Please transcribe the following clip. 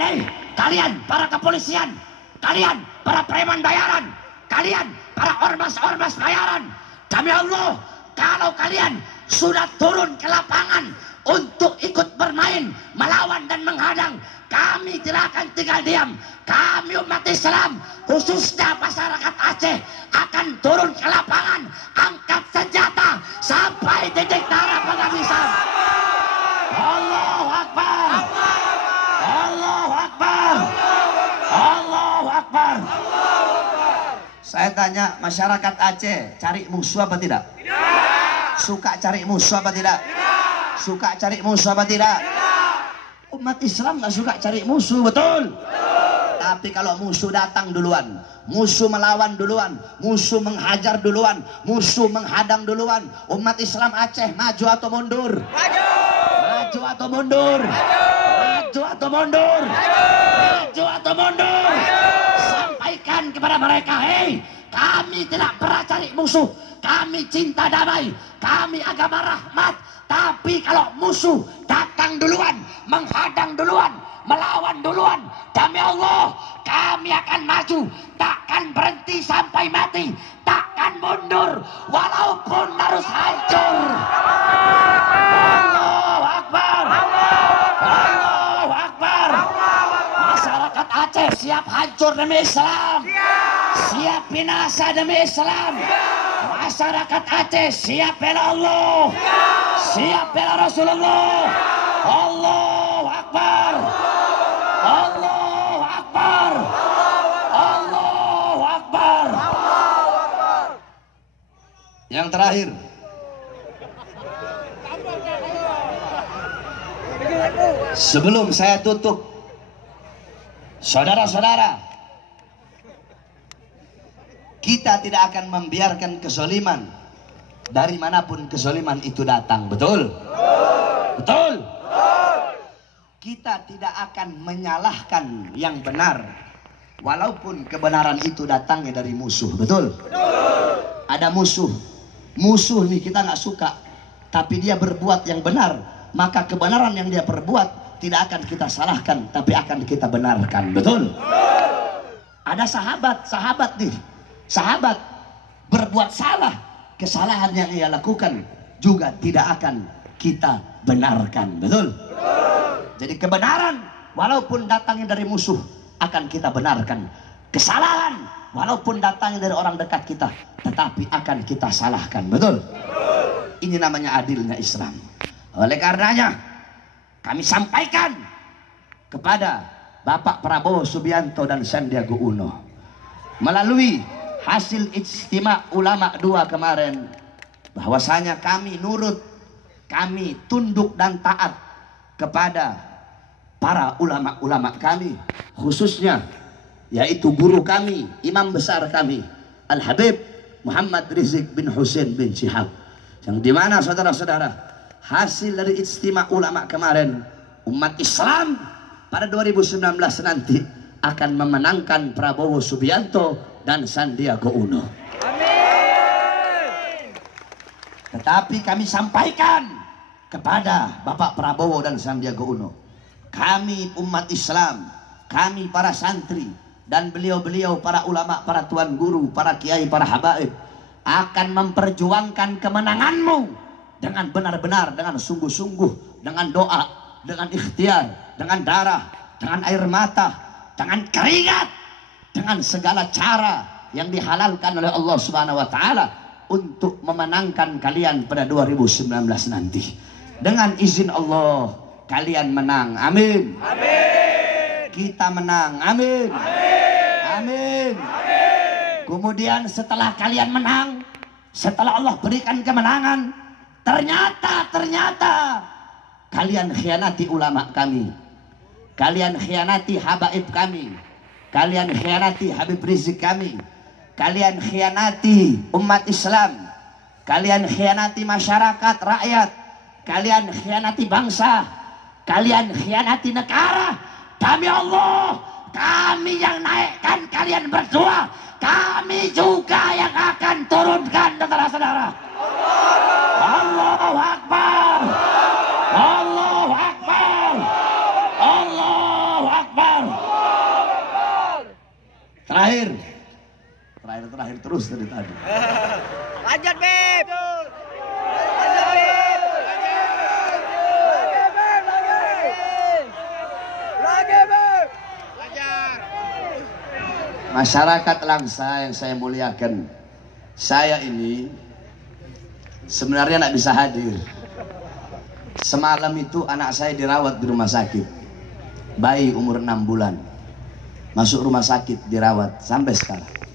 nih, kalian para kepolisian, kalian para preman bayaran, kalian para ormas-ormas bayaran, demi Allah, kalau kalian sudah turun ke lapangan untuk ikut bermain, melawan dan menghadang, kami tidak akan tinggal diam. Kami umat Islam, khususnya masyarakat Aceh, akan turun ke lapangan, angkat senjata sampai titik darah penghabisan. Allahu Akbar, Allahu Akbar, Allahu Akbar. Saya tanya, masyarakat Aceh cari musuh apa tidak? Tidak. Suka cari musuh apa tidak? Tidak. Suka cari musuh apa tidak? Tidak. Umat Islam nggak suka cari musuh, betul? Tapi kalau musuh datang duluan, musuh melawan duluan, musuh menghajar duluan, musuh menghadang duluan, umat Islam Aceh maju atau mundur? Maju. Maju atau mundur? Maju. Maju atau mundur? Maju. Maju atau mundur? Maju. Sampaikan kepada mereka, hei, kami tidak pernah cari musuh, kami cinta damai, kami agama rahmat. Tapi kalau musuh datang duluan, menghadang duluan, melawan duluan, demi Allah, kami akan maju, takkan berhenti sampai mati, takkan mundur, walaupun harus hancur. Allahu Akbar, Allahu Akbar. Masyarakat Aceh siap hancur demi Islam, siap binasa demi Islam. Masyarakat Aceh siap bela Allah, siap bela Rasulullah. Allahu Akbar, Allahu Akbar, Allahu Akbar. Yang terakhir, sebelum saya tutup, saudara-saudara, kita tidak akan membiarkan kezaliman dari manapun kezaliman itu datang, betul? Betul? Kita tidak akan menyalahkan yang benar walaupun kebenaran itu datangnya dari musuh, betul? Ada musuh nih kita nggak suka, tapi dia berbuat yang benar, maka kebenaran yang dia perbuat tidak akan kita salahkan, tapi akan kita benarkan, betul? Ada sahabat nih, sahabat berbuat salah, kesalahan yang ia lakukan juga tidak akan kita benarkan, betul? Jadi kebenaran walaupun datangnya dari musuh akan kita benarkan, kesalahan walaupun datangnya dari orang dekat kita tetapi akan kita salahkan, betul? Ini namanya adilnya Islam. Oleh karenanya kami sampaikan kepada Bapak Prabowo Subianto dan Sandiaga Uno melalui hasil ijtima ulama 2 kemarin, bahwasanya kami nurut, kami tunduk dan taat kepada para ulama-ulama kami, khususnya yaitu guru kami, imam besar kami, Al-Habib Muhammad Rizik bin Hussein bin Syihab, yang dimana saudara-saudara, hasil dari ijtima ulama kemarin, umat Islam pada 2019 nanti akan memenangkan Prabowo Subianto dan Sandiaga Uno. Amin. Tetapi kami sampaikan kepada Bapak Prabowo dan Sandiaga Uno, kami umat Islam, kami para santri dan beliau-beliau para ulama, para tuan guru, para kiai, para habaib akan memperjuangkan kemenanganmu dengan benar-benar, dengan sungguh-sungguh, dengan doa, dengan ikhtiar, dengan darah, dengan air mata, dengan keringat, dengan segala cara yang dihalalkan oleh Allah Subhanahu wa taala untuk memenangkan kalian pada 2019 nanti. Dengan izin Allah kalian menang, amin. Amin. Kita menang, amin. Amin. Amin. Amin. Kemudian setelah kalian menang, setelah Allah berikan kemenangan, ternyata kalian khianati ulama kami, kalian khianati habaib kami, kalian khianati Habib Rizik kami, kalian khianati umat Islam, kalian khianati masyarakat rakyat, kalian khianati bangsa, kalian khianati negara. Demi Allah, kami yang naikkan kalian berdua, kami juga yang akan turunkan, saudara-saudara. Allahu Akbar, Allahu Akbar, Allahu Akbar. Terakhir terus dari tadi. Lanjut, Beb. Masyarakat Langsa yang saya muliakan, saya ini sebenarnya tidak bisa hadir. Semalam itu anak saya dirawat di rumah sakit, bayi umur 6 bulan, masuk rumah sakit dirawat sampai sekarang.